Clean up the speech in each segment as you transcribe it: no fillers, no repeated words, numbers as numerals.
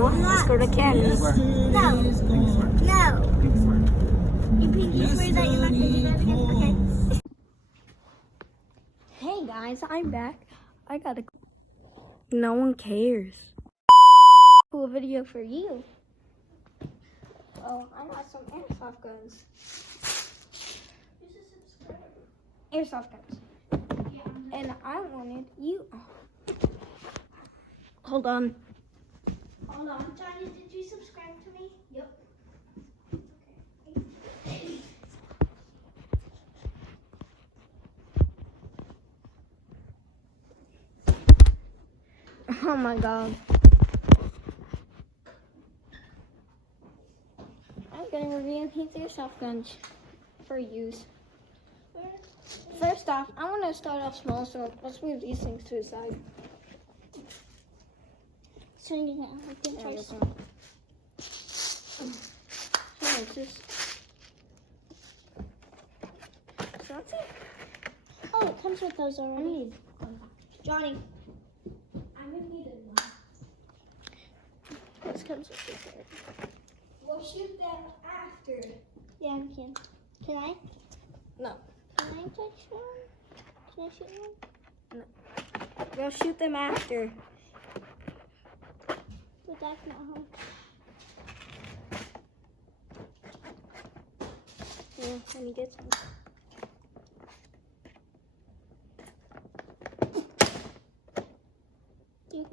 school? Let's go to Candy. No. No. You pinky swear that you're not going to do that again? Okay. Hey guys, I'm back. I got a... No one cares. Cool video for you. Oh, I got some airsoft guns. Airsoft guns. And I wanted you... Hold on. Hold on. Johnny, did you subscribe to me? Yep. Oh my god. I'm gonna review these airsoft guns for use. First off, I want to start off small, so let's move these things to the side. So you can try Here, it's just... So that's it. Oh, it comes with those already. Johnny. I'm gonna need a knife. This comes with this. We'll shoot them after. Yeah, I can. Can I? No. Can I touch one? Can I shoot one? We'll shoot them after. But that's not home. Yeah, let me get some.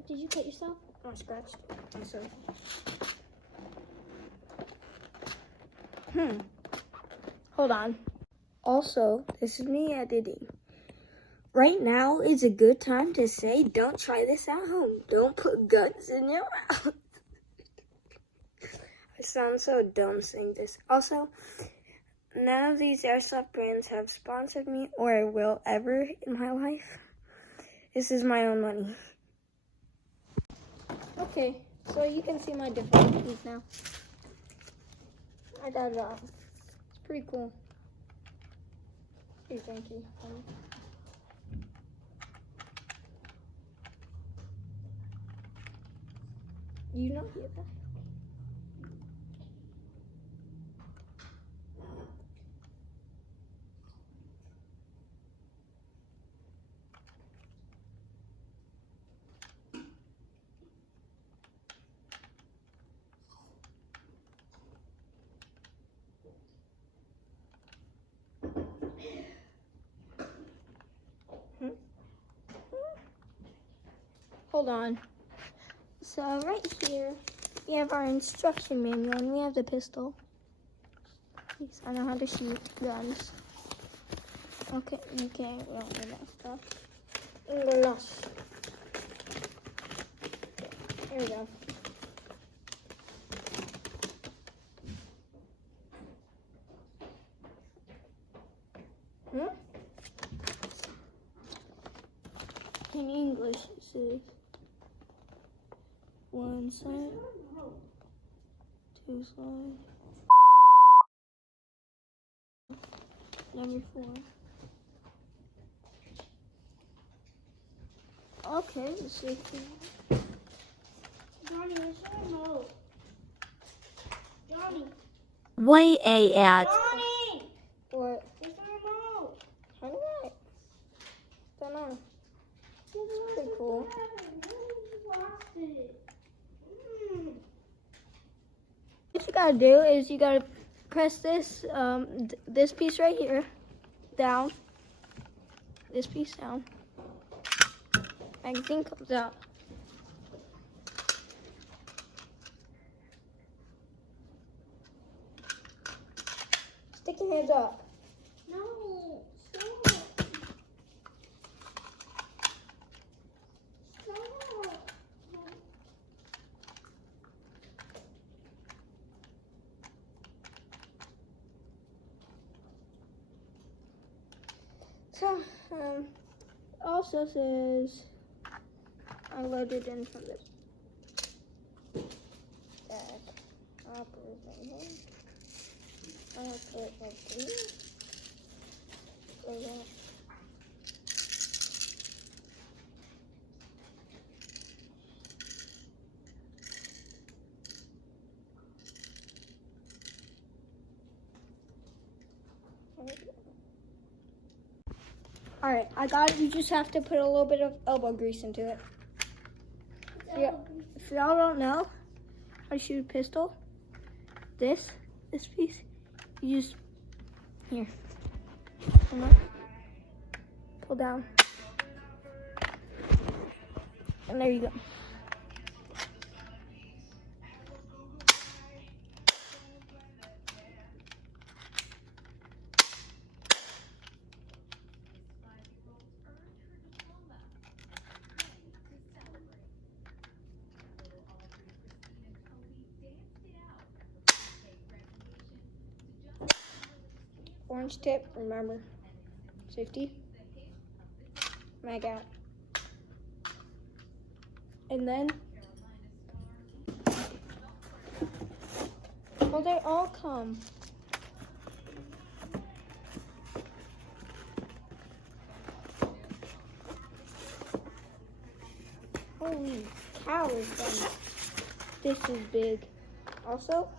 Did you cut yourself? Oh, scratch. I'm sorry. Hold on. Also, this is me editing. Right now is a good time to say, don't try this at home. Don't put guns in your mouth. I sound so dumb saying this. Also, none of these airsoft brands have sponsored me or will ever in my life. This is my own money. Okay, so you can see my different keys now. I got it off. It's pretty cool. Here, thank you. You know hear that? Hold on. So right here, we have our instruction manual and we have the pistol. Please, I know how to shoot guns. Okay, we don't need that stuff. Glass. Here we go. In English, it says one side, two sides, number 4. Okay, let's see. Johnny, where's the remote? Johnny. Way a at. Johnny! What? Where's the remote? I don't know. Pretty cool. What you gotta do is you gotta press this this piece right here down. This piece down. Magazine comes out. Stick your hands up. No, stop. Stop. So, also says I loaded in from the back. I'll put it right here. I'll put it right here. Like that. All right, I got it. You just have to put a little bit of elbow grease into it. Yeah. If y'all don't know how to shoot a pistol, this piece, you just, here, come on, pull down, and there you go. Orange tip, remember, safety, mag out. And then, well, they all come. Holy cow, this is big. Also,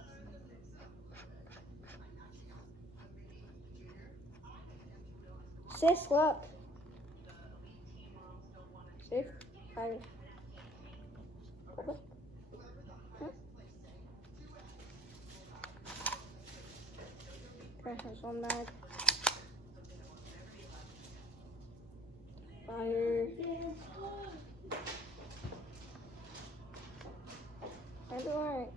sis, look. Safe, fire. Okay, there's one mag. Fire. I do alright.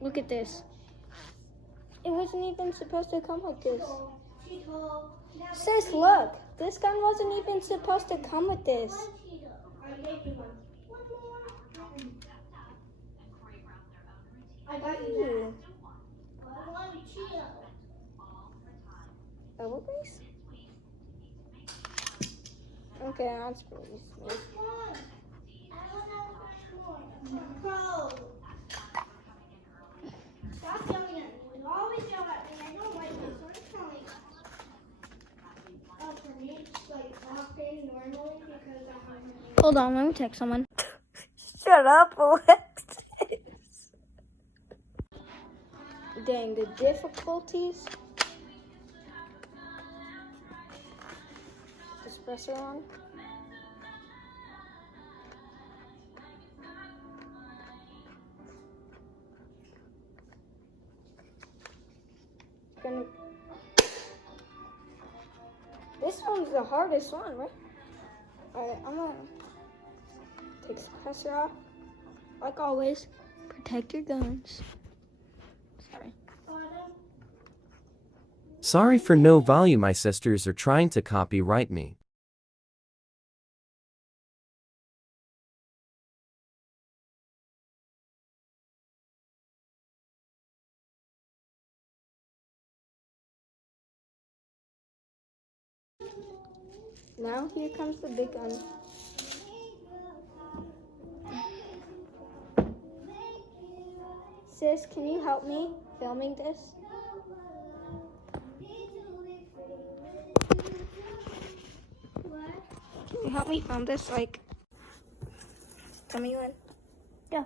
Look at this. It wasn't even supposed to come with this. Sis, look. This gun wasn't even supposed to come with this. I got you Ew. Elbow grease? Okay, that's pretty smooth. Bro. Stop yelling at me. You always yell at me. I don't like this. I'm telling you. For me, it's like walking normally because I have Hold on, let me text someone. Shut up, Alexis. Dang, the difficulties. Espresso on. This one's the hardest one, right? Alright, I'm gonna take suppressor off. Like always, protect your guns. Sorry. Sorry for no volume. My sisters are trying to copyright me. Now here comes the big gun. Sis, can you help me filming this? Can you help me film this? Like, tell me when. Yeah.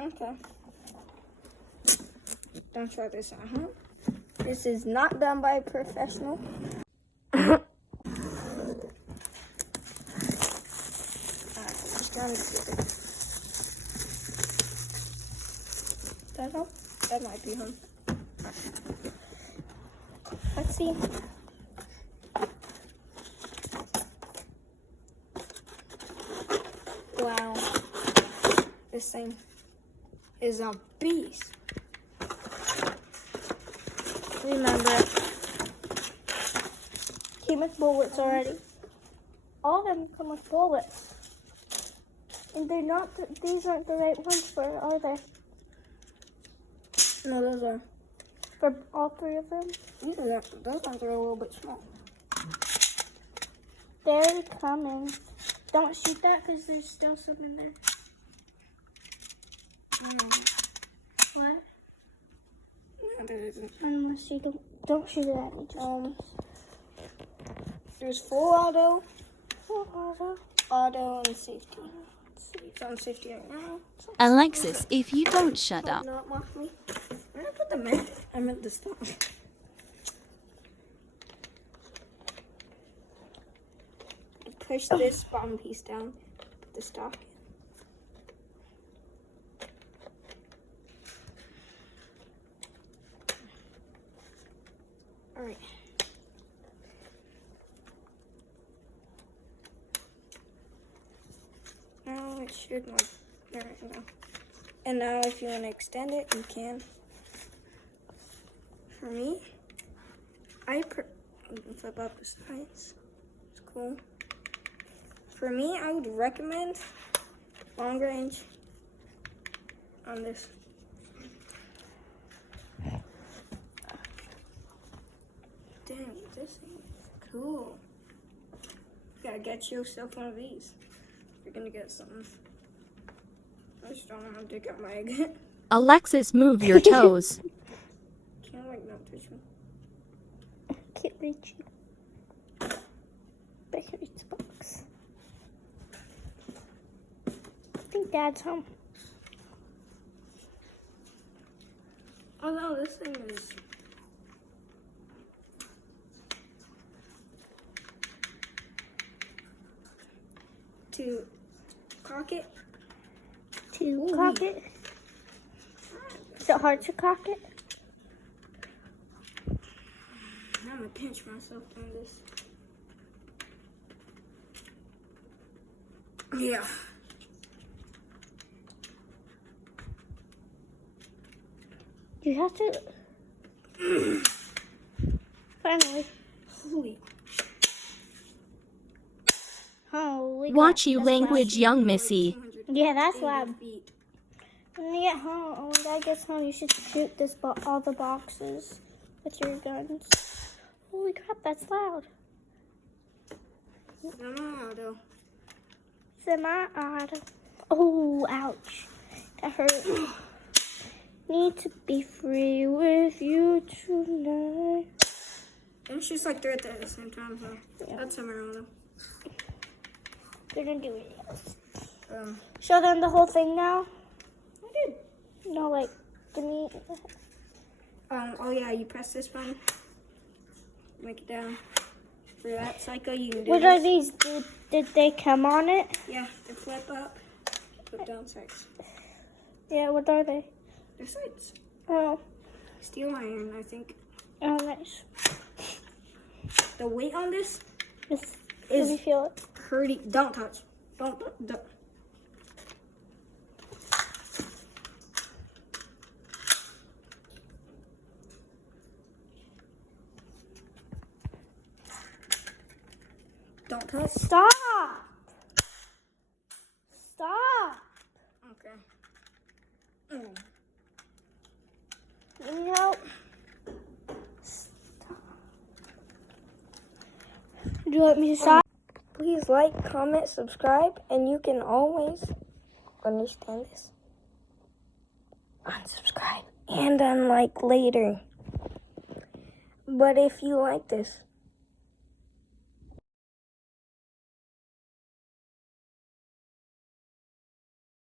Okay. Don't try this at home. This is not done by a professional. Alright, just trying to keep it. That help? That might be home. Let's see. Wow. This thing is a beast. Remember, came with bullets already. All of them come with bullets. And they're not, these aren't the right ones for it, are they? No, those are. For all three of them? Yeah, those ones are a little bit small. They're coming. Don't shoot that because there's still some in there. What? No, there isn't. Unless you don't shoot it at me. There's full auto, Auto. auto, and safety. It's on safety right now. Alexis, if you don't shut up. Not mock me. Where did I put the map? I meant the stop. Push this bottom piece down. Put the stock in. All right. Now it should work. There we go. And now if you want to extend it, you can. For me, you can flip up the sides. It's cool. For me, I would recommend long range on this. Dang, this thing is cool. You gotta get yourself one of these. You're gonna get something. I just don't want to dig up my egg. Alexis, move your toes. Can't like not touch me. Can't reach you. But I can reach the box. I think Dad's home. Oh no, this thing is. To cock it. To cock it. Is it hard to cock it? I'm gonna pinch myself doing this. Yeah. You have to. Finally. Holy. Holy Watch crap, you that's language, young missy. loud. Yeah, that's loud. 280 feet. When you get home, when Dad gets home, you should shoot all the boxes with your guns. Holy crap, that's loud. Semi-auto. Semi-auto. Oh, ouch. That hurt. Need to be free with you tonight. And she's like three at the same time, so that's semi-auto. We're gonna do it. Show them the whole thing now. I did. No, like, give me. Oh yeah, you press this button. Make it down. For that cycle, you can do What this. are these? Did they come on it? Yeah, they flip up, flip down sides. Yeah, what are they? They're sides. Oh, Steel iron, I think. oh, nice. The weight on this Just Is- let me feel it. pretty. Don't touch. Don't. Don't touch. Stop! Stop! Okay. Let me help. Do you want me to stop? Please like, comment, subscribe, and you can always understand this. Unsubscribe and unlike later. But if you like this,